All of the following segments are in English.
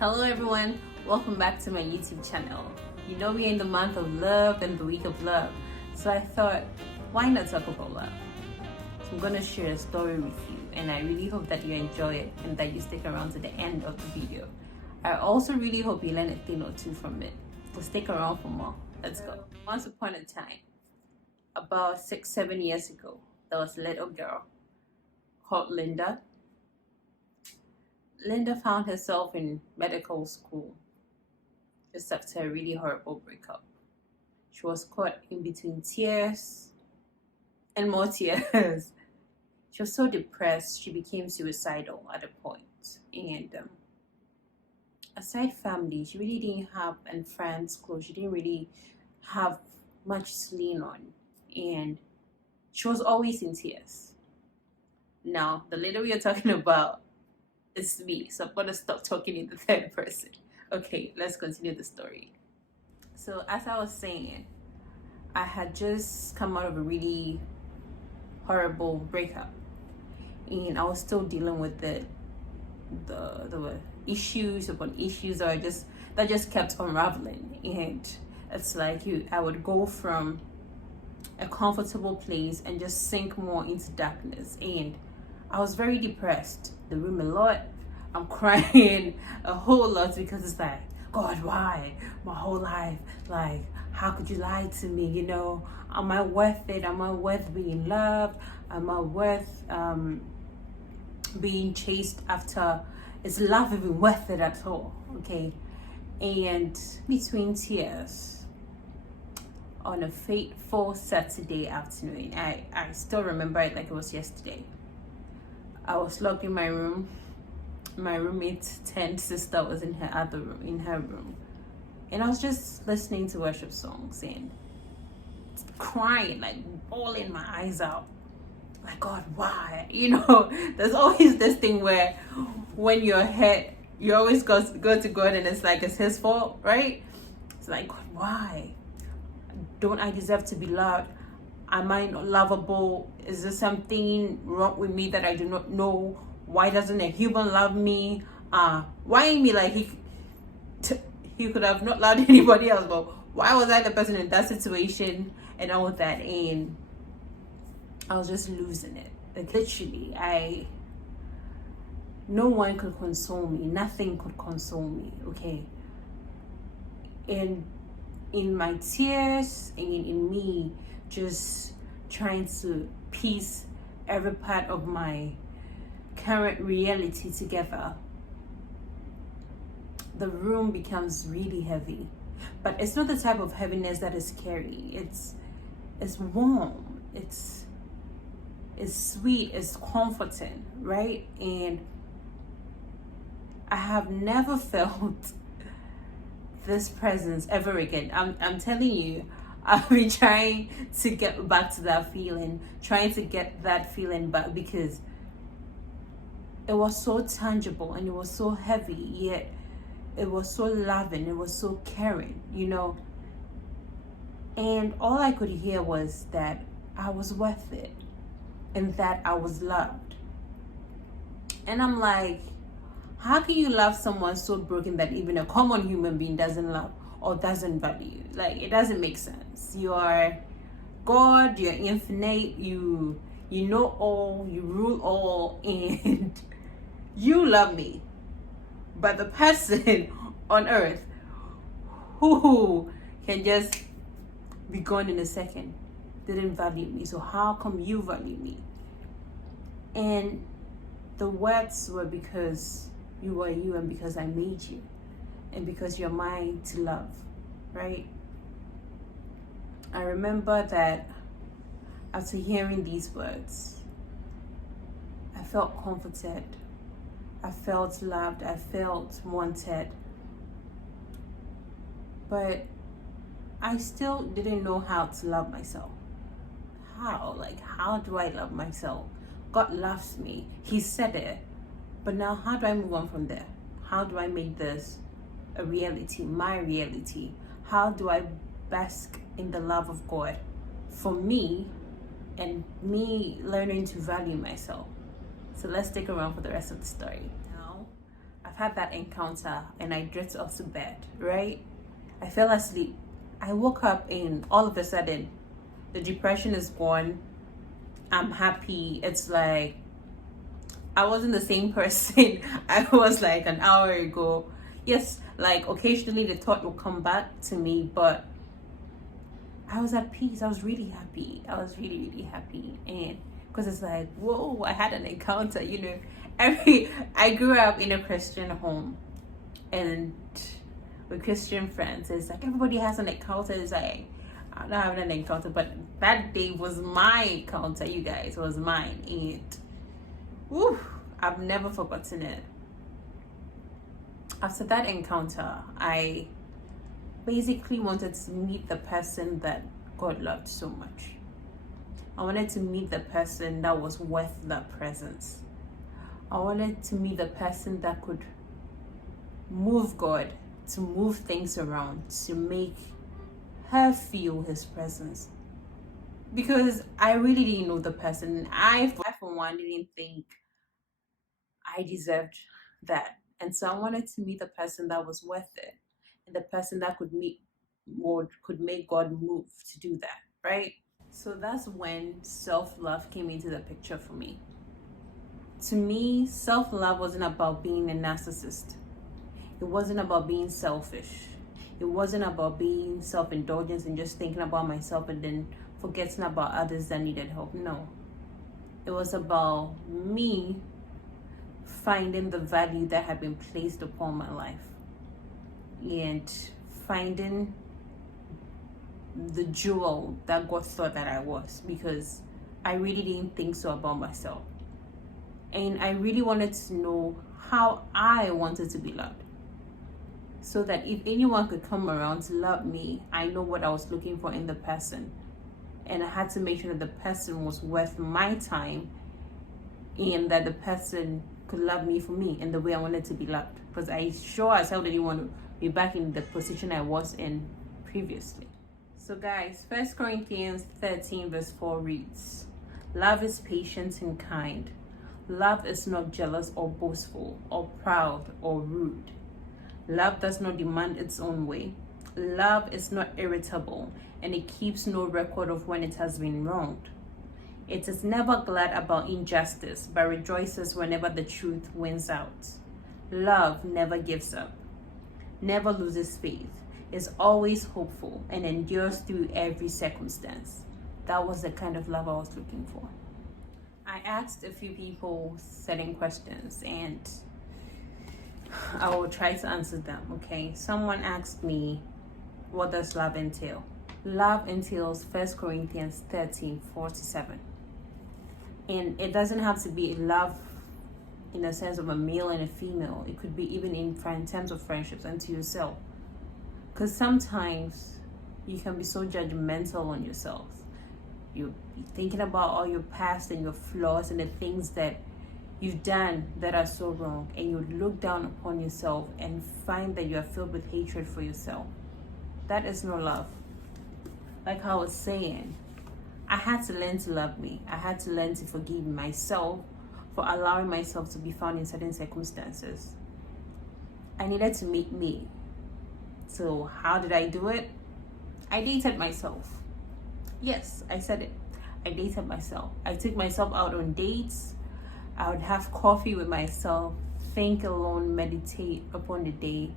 Hello everyone, welcome back to my YouTube channel. You know we're in the month of love and the week of love, so I thought, why not talk about love? So I'm gonna share a story with you, and I really hope that you enjoy it and that you stick around to the end of the video. I also really hope you learn a thing or two from it, so stick around for more. Let's go. Once upon a time, about 6-7 years ago, there was a little girl called Linda. Linda found herself in medical school just after a really horrible breakup. She was caught in between tears and more tears. She was so depressed, she became suicidal at a point. And aside family, she really didn't have, and friends close, she didn't really have much to lean on. And she was always in tears. Now, the lady we are talking about, it's me, so I'm gonna stop talking in the third person. Okay, let's continue the story. So as I was saying, I had just come out of a really horrible breakup, and I was still dealing with the issues upon issues that just kept unraveling. And it's like I would go from a comfortable place and just sink more into darkness, and I was very depressed. The room a lot. I'm crying a whole lot because it's like, God, why? My whole life, like, how could you lie to me? You know, am I worth it? Am I worth being loved? Am I worth being chased after? Is love even worth it at all? Okay. And between tears, on a fateful Saturday afternoon, I still remember it like it was yesterday. I was locked in my room. My roommate's 10th sister was in her room, and I was just listening to worship songs and crying, like bawling my eyes out, like, God, why? You know, there's always this thing where when you're hurt, you always go to God, and it's like it's His fault, right? It's like, God, why? Don't I deserve to be loved? Am I not lovable? Is there something wrong with me that I do not know? Why doesn't a human love me? Why me? Like he could have not loved anybody else, but why was I the person in that situation and all of that? And I was just losing it. Like literally, no one could console me. Nothing could console me. Okay. And in my tears and in me just trying to piece every part of my current reality together, the room becomes really heavy. But it's not the type of heaviness that is scary. It's warm, it's sweet, it's comforting, right? And I have never felt this presence ever again. I'm telling you, I've been trying to get back to that feeling, trying to get that feeling back, because it was so tangible and it was so heavy, yet it was so loving, it was so caring, you know. And all I could hear was that I was worth it and that I was loved. And I'm like, how can you love someone so broken that even a common human being doesn't love or doesn't value? Like, it doesn't make sense. You are God, you're infinite, you know all, you rule all, and you love me. But the person on earth who can just be gone in a second didn't value me. So how come you value me? And the words were, because you are you, and because I made you, and because you're mine to love, right? I remember that after hearing these words, I felt comforted, I felt loved, I felt wanted. But I still didn't know how to love myself. How? Like, how do I love myself? God loves me. He said it. But now, how do I move on from there? How do I make this a reality, my reality? How do I bask in the love of God for me, and me learning to value myself? So let's stick around for the rest of the story. Now, I've had that encounter and I drifted off to bed, right? I fell asleep. I woke up and all of a sudden the depression is gone. I'm happy. It's like I wasn't the same person I was like an hour ago. Yes, like occasionally the thought will come back to me, but I was at peace. I was really happy. I was really, really happy. And because it's like, whoa, I had an encounter, you know. I grew up in a Christian home and with Christian friends. It's like everybody has an encounter. It's like I'm not having an encounter, but that day was my encounter, you guys. It was mine. And woo, I've never forgotten it. After that encounter, I basically wanted to meet the person that God loved so much. I wanted to meet the person that was worth that presence. I wanted to meet the person that could move God, to move things around, to make her feel his presence. Because I really didn't know the person. I for one, didn't think I deserved that. And so I wanted to meet the person that was worth it. And the person that could make God move to do that, right? So that's when self-love came into the picture for me. To me, self-love wasn't about being a narcissist. It wasn't about being selfish. It wasn't about being self-indulgent and just thinking about myself and then forgetting about others that needed help. No. It was about me finding the value that had been placed upon my life and finding the jewel that God thought that I was, because I really didn't think so about myself. And I really wanted to know how I wanted to be loved, so that if anyone could come around to love me, I know what I was looking for in the person. And I had to make sure that the person was worth my time and that the person could love me for me in the way I wanted to be loved. Because I sure as hell didn't want to be back in the position I was in previously. So guys, 1 Corinthians 13 verse 4 reads, "Love is patient and kind. Love is not jealous or boastful or proud or rude. Love does not demand its own way. Love is not irritable, and it keeps no record of when it has been wronged. It is never glad about injustice, but rejoices whenever the truth wins out. Love never gives up, never loses faith, is always hopeful, and endures through every circumstance." That was the kind of love I was looking for. I asked a few people certain questions and I will try to answer them, okay? Someone asked me, what does love entail? Love entails 1 Corinthians 13, 4-7. And it doesn't have to be love in the sense of a male and a female. It could be even in terms of friendships and to yourself. Because sometimes you can be so judgmental on yourself. You're thinking about all your past and your flaws and the things that you've done that are so wrong, and you look down upon yourself and find that you are filled with hatred for yourself. That is no love. Like I was saying, I had to learn to love me. I had to learn to forgive myself for allowing myself to be found in certain circumstances. I needed to meet me. So how did I do it? I dated myself. Yes, I said it. I dated myself. I took myself out on dates. I would have coffee with myself, think alone, meditate upon the day,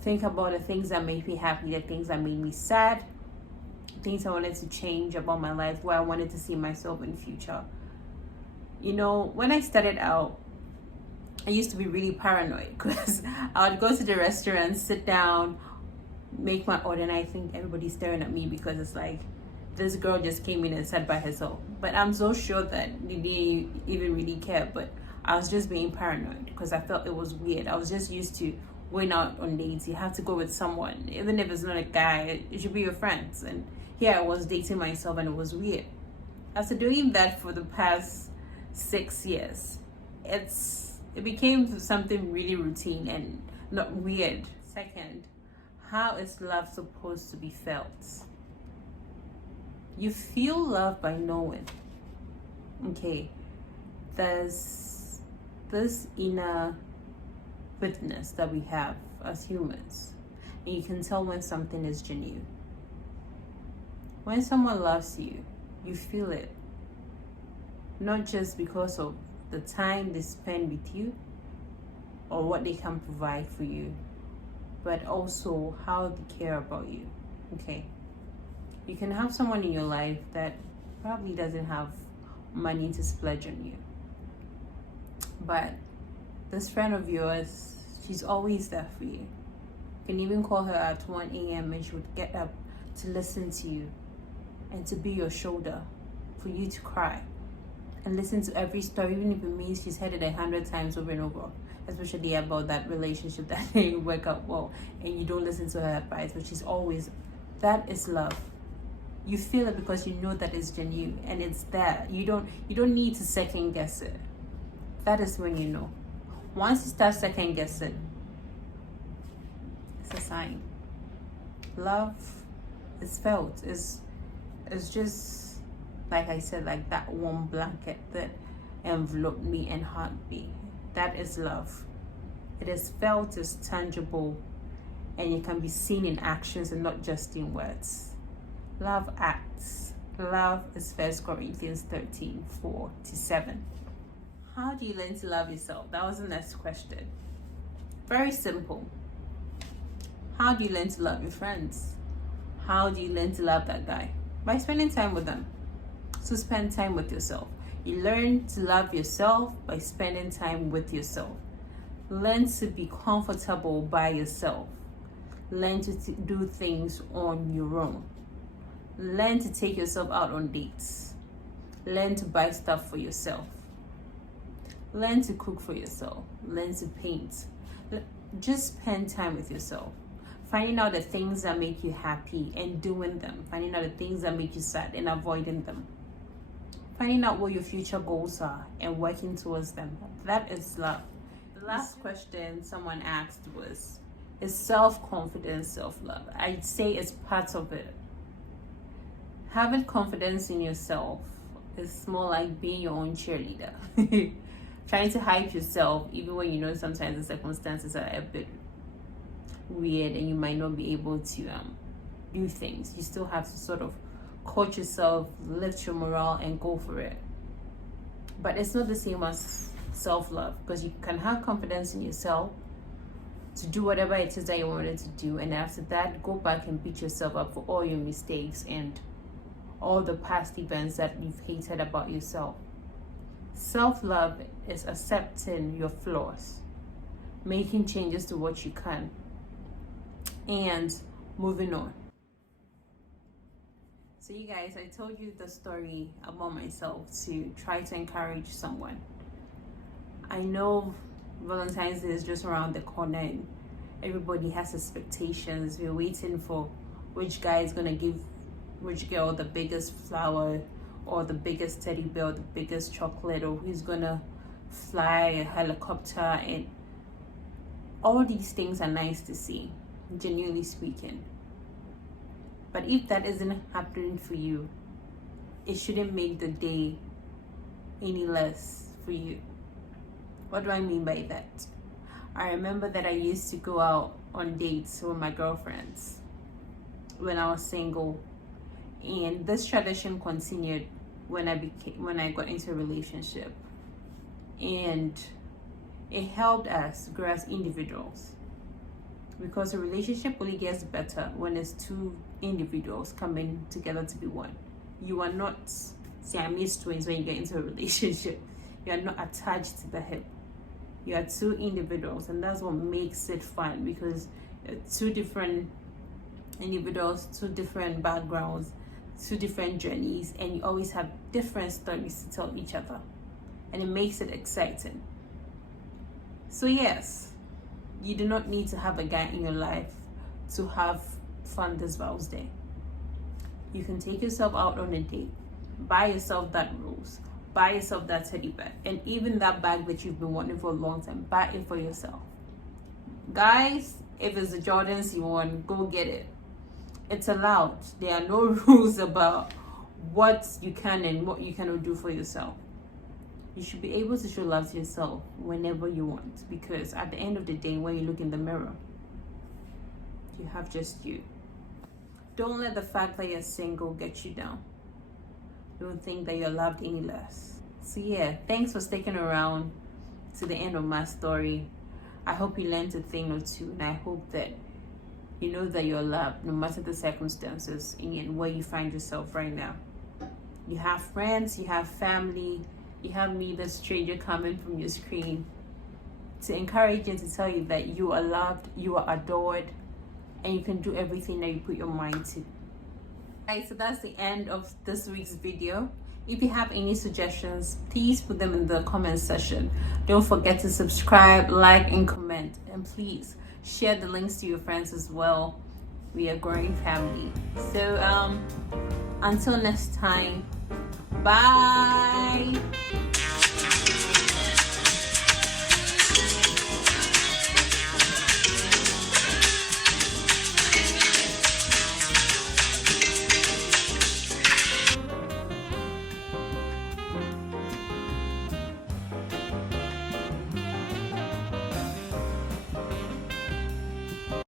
think about the things that made me happy, the things that made me sad, things I wanted to change about my life, where I wanted to see myself in the future. You know, when I started out, I used to be really paranoid because I would go to the restaurant, sit down, make my order, and I think everybody's staring at me because it's like, this girl just came in and sat by herself. But I'm so sure that they didn't even really care, but I was just being paranoid because I felt it was weird. I was just used to going out on dates. You have to go with someone, even if it's not a guy, it should be your friends. And here I was dating myself and it was weird. After doing that for the past 6 years, it became something really routine and not weird. Second, how is love supposed to be felt? You feel love by knowing. Okay, there's this inner witness that we have as humans. And you can tell when something is genuine. When someone loves you, you feel it. Not just because of the time they spend with you or what they can provide for you, but also how they care about you. Okay? You can have someone in your life that probably doesn't have money to splurge on you. But this friend of yours, she's always there for you. You can even call her at 1 a.m. and she would get up to listen to you and to be your shoulder for you to cry and listen to every story, even if it means she's heard it 100 times over and over, especially about that relationship that didn't work out well and you don't listen to her advice, but she's always, that is love. You feel it because you know that it's genuine and it's there. You don't need to second guess it. That is when you know. Once you start second guessing, it's a sign. Love is felt. It's just, like I said, like that warm blanket that enveloped me and hugged me. That is love. It is felt, it's tangible, and it can be seen in actions and not just in words. Love acts. Love is 1 Corinthians 13:4-7. How do you learn to love yourself? That was the next question. Very simple. How do you learn to love your friends? How do you learn to love that guy? By spending time with them. So spend time with yourself. You learn to love yourself by spending time with yourself. Learn to be comfortable by yourself. Learn to do things on your own. Learn to take yourself out on dates. Learn to buy stuff for yourself. Learn to cook for yourself. Learn to paint. Just spend time with yourself. Finding out the things that make you happy and doing them. Finding out the things that make you sad and avoiding them. Finding out what your future goals are and working towards them. That is love. The last question someone asked was, is self-confidence self-love? I'd say it's part of it. Having confidence in yourself is more like being your own cheerleader. Trying to hype yourself even when you know sometimes the circumstances are a bit weird and you might not be able to do things. You still have to sort of coach yourself, lift your morale and go for it. But it's not the same as self-love, because you can have confidence in yourself to do whatever it is that you wanted to do, and after that go back and beat yourself up for all your mistakes and all the past events that you've hated about yourself. Self-love is accepting your flaws, making changes to what you can, and moving on. So you guys, I told you the story about myself to try to encourage someone. I know Valentine's Day is just around the corner and everybody has expectations. We're waiting for which guy is gonna give which girl the biggest flower or the biggest teddy bear or the biggest chocolate, or who's gonna fly a helicopter, and all these things are nice to see, genuinely speaking. But if that isn't happening for you, it shouldn't make the day any less for you. What do I mean by that? I remember that I used to go out on dates with my girlfriends when I was single. And this tradition continued when I got into a relationship, and it helped us grow as individuals, because a relationship only gets better when it's two individuals coming together to be one. You are not Siamese twins when you get into a relationship. You are not attached to the hip. You are two individuals, and that's what makes it fun, because two different individuals, two different backgrounds, two different journeys, and you always have different stories to tell each other, and it makes it exciting. So yes, you do not need to have a guy in your life to have fun this Val's Day. You can take yourself out on a date, buy yourself that rose, buy yourself that teddy bear, and even that bag that you've been wanting for a long time, buy it for yourself. Guys, if it's the Jordans you want, go get it. It's allowed. There are no rules about what you can and what you cannot do for yourself. You should be able to show love to yourself whenever you want, because at the end of the day, when you look in the mirror, you have just you. Don't let the fact that you're single get you down. Don't think that you're loved any less. So yeah, thanks for sticking around to the end of my story. I hope you learned a thing or two, and I hope that you know that you're loved no matter the circumstances and where you find yourself right now. You have friends, you have family, you have me, the stranger coming from your screen, to encourage you and to tell you that you are loved, you are adored, and you can do everything that you put your mind to. Alright, so that's the end of this week's video. If you have any suggestions, please put them in the comment section. Don't forget to subscribe, like, and comment. And please share the links to your friends as well. We are a growing family. So until next time, bye.